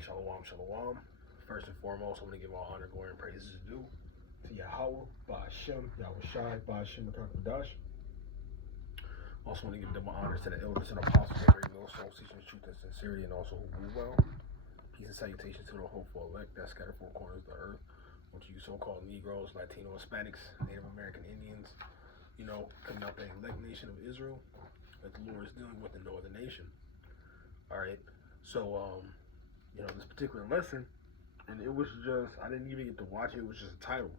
Alright, shalom, shalom. First and foremost, I'm going to give all honor, glory, and praises due to Yahweh, Ba'ashem, Yahweh Shai, Ba'ashem, Makakadash. Also want to give double honors to the elders and apostles that bring no soul, teaching the truth and sincerity, and also who move well. Peace and salutations to the hopeful elect that scattered four corners of the earth, which you so-called Negroes, Latino, Hispanics, Native American Indians, coming out the elect nation of Israel that the Lord is dealing with in no other nation. Alright, so, this particular lesson, and it was just, I didn't even get to watch it, it was just a title.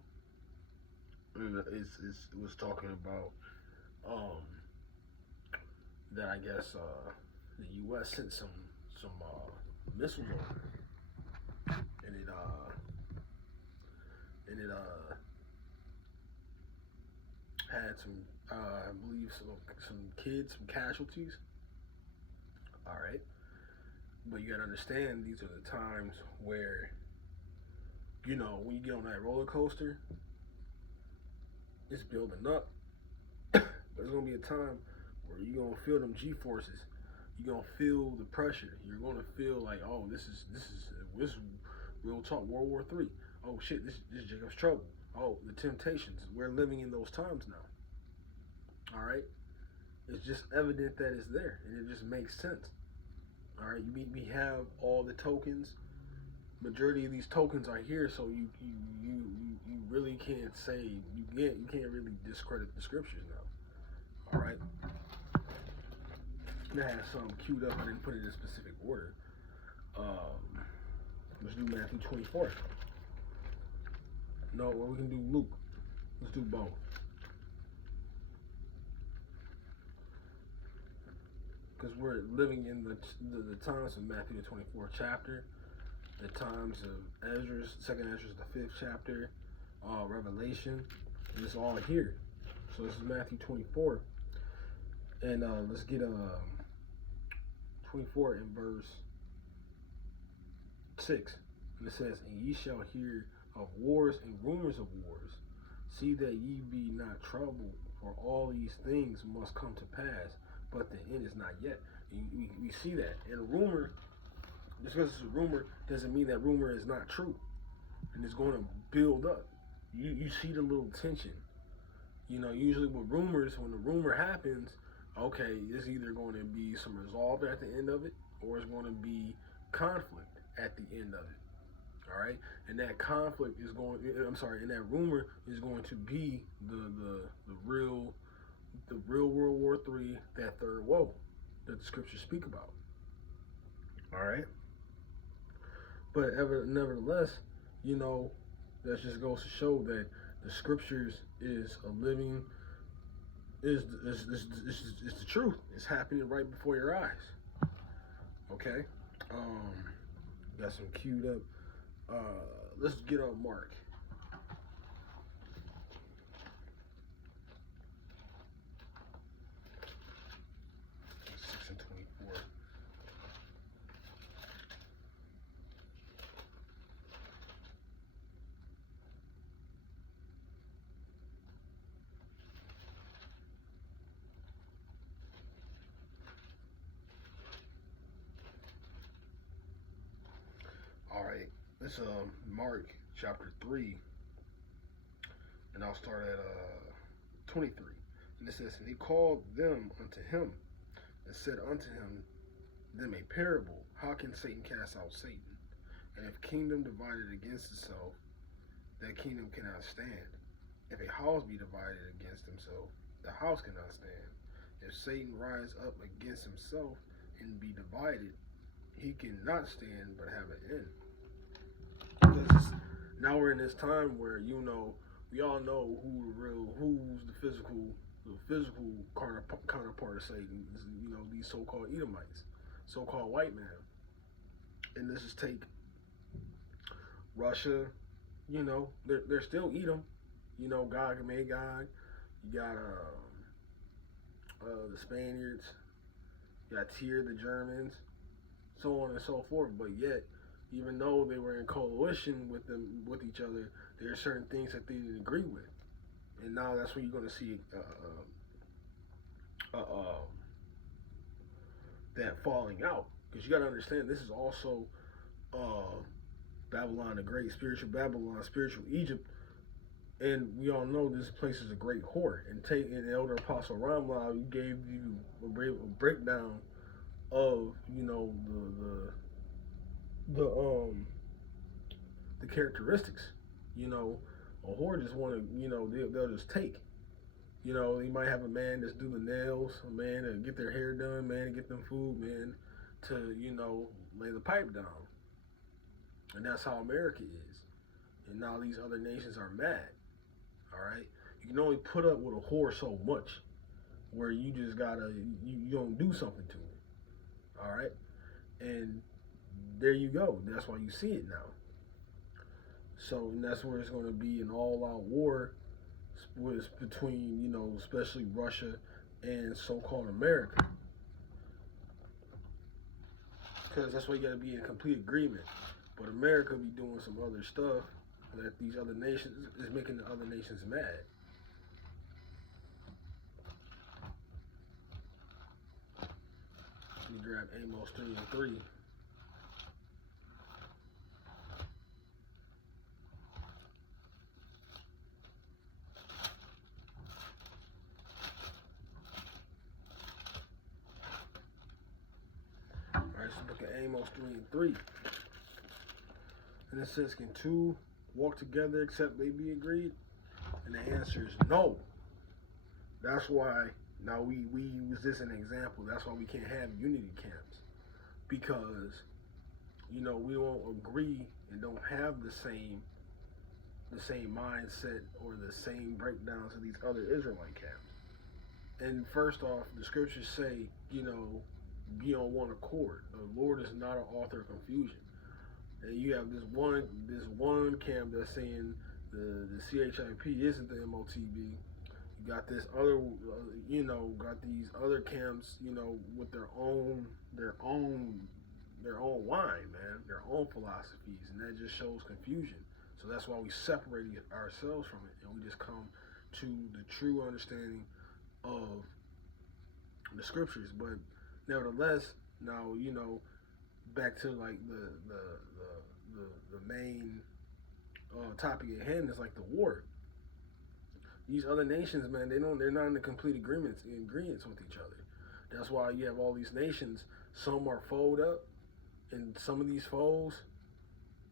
And it was talking about, that I guess, the U.S. sent some missiles over, and it had some, I believe some kids, some casualties. All right, but you gotta understand, these are the times where, when you get on that roller coaster, it's building up. There's gonna be a time where you're gonna feel them G-forces. You're gonna feel the pressure. You're gonna feel like, oh, this is real talk. World War III. Oh shit, this is Jacob's trouble. Oh, the temptations. We're living in those times now. All right, it's just evident that it's there, and it just makes sense. All right, we have all the tokens. Majority of these tokens are here, so you really can't say, you can't really discredit the scriptures now. All right. I had some queued up. I didn't put it in a specific order. Let's do Matthew 24. No, well, we can do Luke. Let's do both. Because we're living in the times of Matthew the 24th chapter, the times of Ezra's, 2nd Ezra's, the 5th chapter, Revelation. And it's all here. So this is Matthew 24. And let's get 24 in verse 6. And it says, "And ye shall hear of wars and rumors of wars. See that ye be not troubled, for all these things must come to pass, but the end is not yet." And we see that. And a rumor, just because it's a rumor, doesn't mean that rumor is not true. And it's going to build up. You see the little tension. Usually with rumors, when the rumor happens, okay, it's either going to be some resolve at the end of it, or it's going to be conflict at the end of it. All right, and that conflict is and that rumor is going to be the real World War III, that third woe that the scriptures speak about. All right, but nevertheless, that just goes to show that the scriptures is a living. Is the truth. It's happening right before your eyes. Okay. Got some queued up. Let's get on Mark. All right, this Mark chapter 3, and I'll start at 23. And it says, "And he called them unto him, and said unto them a parable. How can Satan cast out Satan? And if kingdom divided against itself, that kingdom cannot stand. If a house be divided against himself, the house cannot stand. If Satan rise up against himself and be divided, he cannot stand but have an end." Because now we're in this time where, we all know who's the physical counterpart of Satan. These so-called Edomites, so-called white man. And let's just take Russia. They're still Edom. Gog and Magog. You got the Spaniards. You got Tyr, the Germans, so on and so forth. But yet, even though they were in coalition with each other, there are certain things that they didn't agree with. And now that's when you're going to see that falling out. Because you got to understand, this is also uh, Babylon the Great, spiritual Babylon, spiritual Egypt. And we all know this place is a great whore. And the elder apostle Ramla, he gave you a breakdown of, you know, the the characteristics. You know, a whore just want to, you know, they'll just take. You know, you might have a man that's do the nails, a man to get their hair done, man to get them food, man to, you know, lay the pipe down. And that's how America is. And now these other nations are mad. All right, you can only put up with a whore so much, where you just gotta you don't do something to it. All right, and there you go. That's why you see it now. So and that's where it's going to be an all-out war between, you know, especially Russia and so-called America, because that's why you got to be in complete agreement. But America be doing some other stuff that these other nations is making the other nations mad. Let me grab Amos 3 and 3. Alright, so look at Amos 3 and 3. And it says, can two walk together except they be agreed? And the answer is no. That's why now we use this as an example. That's why we can't have unity camps, because, you know, we don't agree and don't have the same mindset or the same breakdowns of these other Israelite camps. And first off, the scriptures say, you know, be on one accord. The Lord is not an author of confusion. And you have this one camp that's saying the CHIP isn't the MOTB. You got this other, you know, got these other camps, you know, with their own wine, man, their own philosophies, and that just shows confusion. So that's why we separate ourselves from it, and we just come to the true understanding of the scriptures. But nevertheless, now, you know, back to like the main topic at hand is like the war. These other nations, man, they're not in the complete agreements with each other. That's why you have all these nations. Some are fold up, and some of these foes,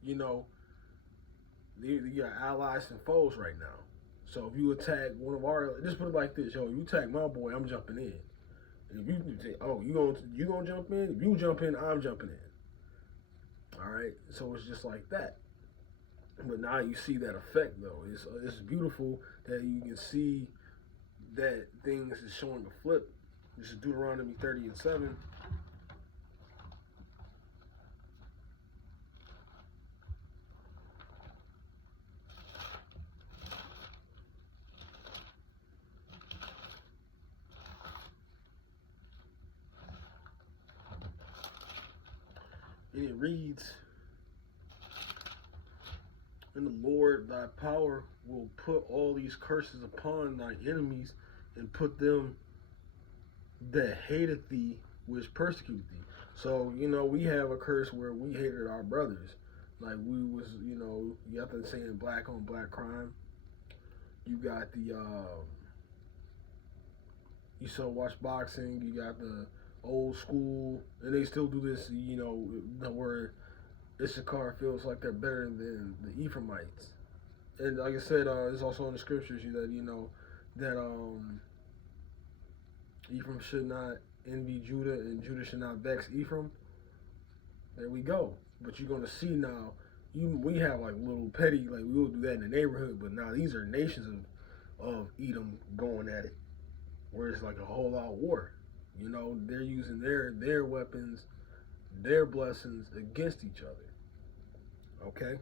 you know, you got allies and foes right now. So if you attack one of our, just put it like this, yo, you attack my boy, I'm jumping in. And if you say, oh, you gonna jump in? If you jump in, I'm jumping in. All right, so it's just like that. But now you see that effect, though. It's beautiful that you can see that things is showing a flip. This is Deuteronomy 30 and 7. And it reads, and the Lord thy power will put all these curses upon thy enemies, and put them that hateth thee, which persecute thee. So, you know, we have a curse where we hated our brothers. Like we was, you know, you have to saying black on black crime. You got the, you saw watch boxing, you got the old school, and they still do this, you know, where Issachar feels like they're better than the Ephraimites. And like I said, it's also in the scriptures that, you know, that Ephraim should not envy Judah, and Judah should not vex Ephraim. There we go. But you're going to see now, we have like little petty, like we will do that in the neighborhood, but now these are nations of Edom going at it, where it's like a whole out war. You know, they're using their weapons, their blessings against each other. Okay?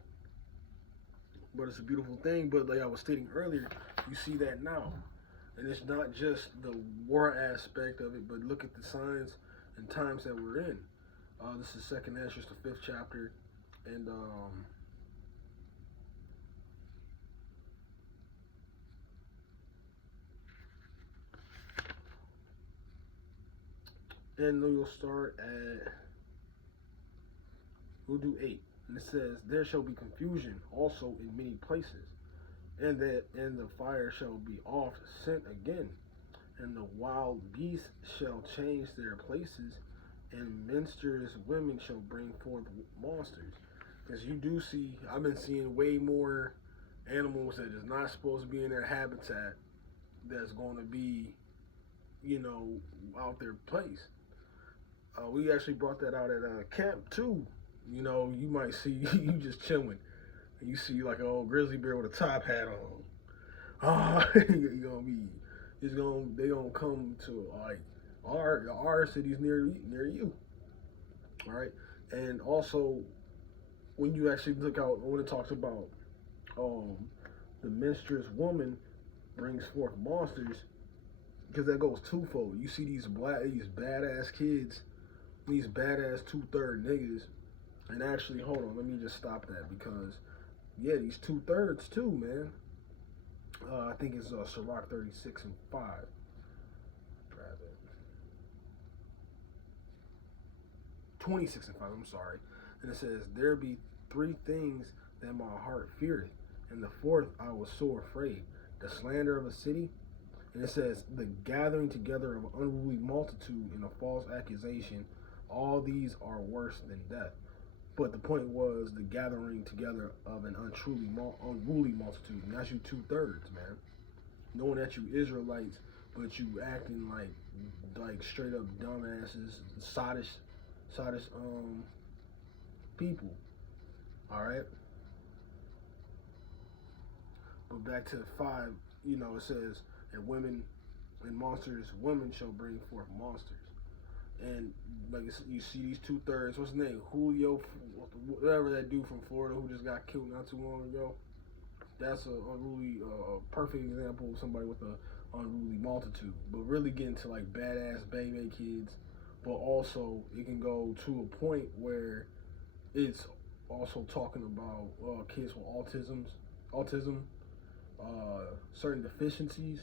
But it's a beautiful thing. But like I was stating earlier, you see that now. And it's not just the war aspect of it, but look at the signs and times that we're in. This is 2nd Ezra, the 5th chapter. And we'll start at, we'll do 8. And it says, there shall be confusion also in many places, and the fire shall be oft sent again, and the wild beasts shall change their places, and minstrels women shall bring forth monsters. Because you do see, I've been seeing way more animals that is not supposed to be in their habitat that's going to be, out their place. We actually brought that out at camp too. You might see you just chilling, and you see like an old grizzly bear with a top hat on. You're gonna be, they gonna come to like our cities near you. All right, and also when you actually look out when it talks about um the minstrous woman brings forth monsters, because that goes twofold. You see these badass kids, these badass 2/3 niggas, and actually, hold on, let me just stop that because, yeah, these 2/3 too, man. I think it's Sirach 36 and 5. Grab it. 26 and 5, I'm sorry. And it says, there be 3 things that my heart feareth, and the 4th I was sore afraid, the slander of a city. And it says, the gathering together of unruly multitude and a false accusation, all these are worse than death. But the point was the gathering together of an unruly multitude. And that's you 2/3, man. Knowing that you Israelites, but you acting like straight up dumbasses, sottish people. All right. But back to 5, it says, and women and monsters, women shall bring forth monsters. And like you see these 2/3, what's his name? Julio, whatever that dude from Florida who just got killed not too long ago. That's a unruly, perfect example of somebody with a unruly multitude. But really getting to like badass baby kids, but also it can go to a point where it's also talking about kids with autism, certain deficiencies,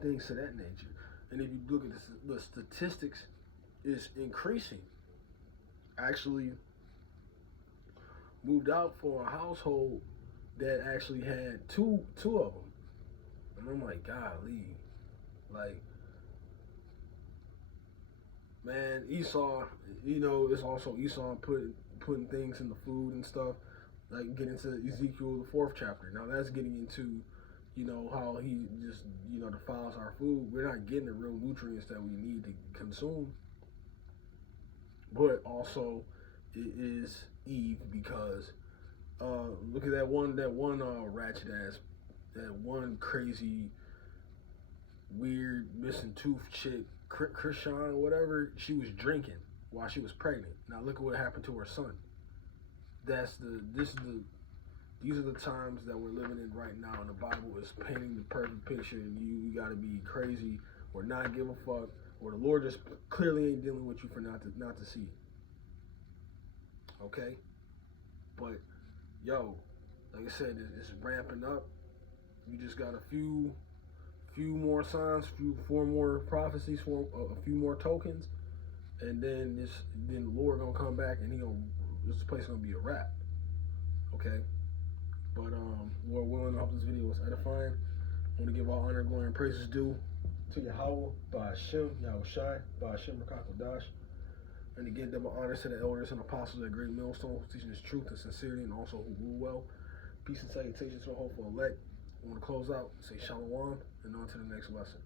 things of that nature. And if you look at the statistics, is increasing. Actually, moved out for a household that actually had two of them, and I'm like, golly, like, man, Esau. It's also Esau putting things in the food and stuff. Like, get into Ezekiel the 4th chapter. Now that's getting into how he just, defiles our food. We're not getting the real nutrients that we need to consume. But also, it is Eve because look at that one ratchet ass, that one crazy, weird, missing tooth chick, Krishan or whatever. She was drinking while she was pregnant. Now look at what happened to her son. These are the times that we're living in right now, and the Bible is painting the perfect picture, and you got to be crazy or not give a fuck, or the Lord just clearly ain't dealing with you for not to see it. Okay? But, yo, like I said, it's ramping up. You just got a few more signs, 4 more prophecies, a few more tokens, and then the Lord gonna come back, and this place gonna be a wrap. Okay? But Lord willing, I hope this video was edifying. I want to give all honor, glory, and praises due to Yahweh, by Hashem, Yahushai, by Hashem, Rakakodash. And again, double honors to the elders and apostles at Great Millstone, teaching this truth and sincerity, and also who rule well. Peace and salutations to the hopeful elect. I want to close out, say shalom, and on to the next lesson.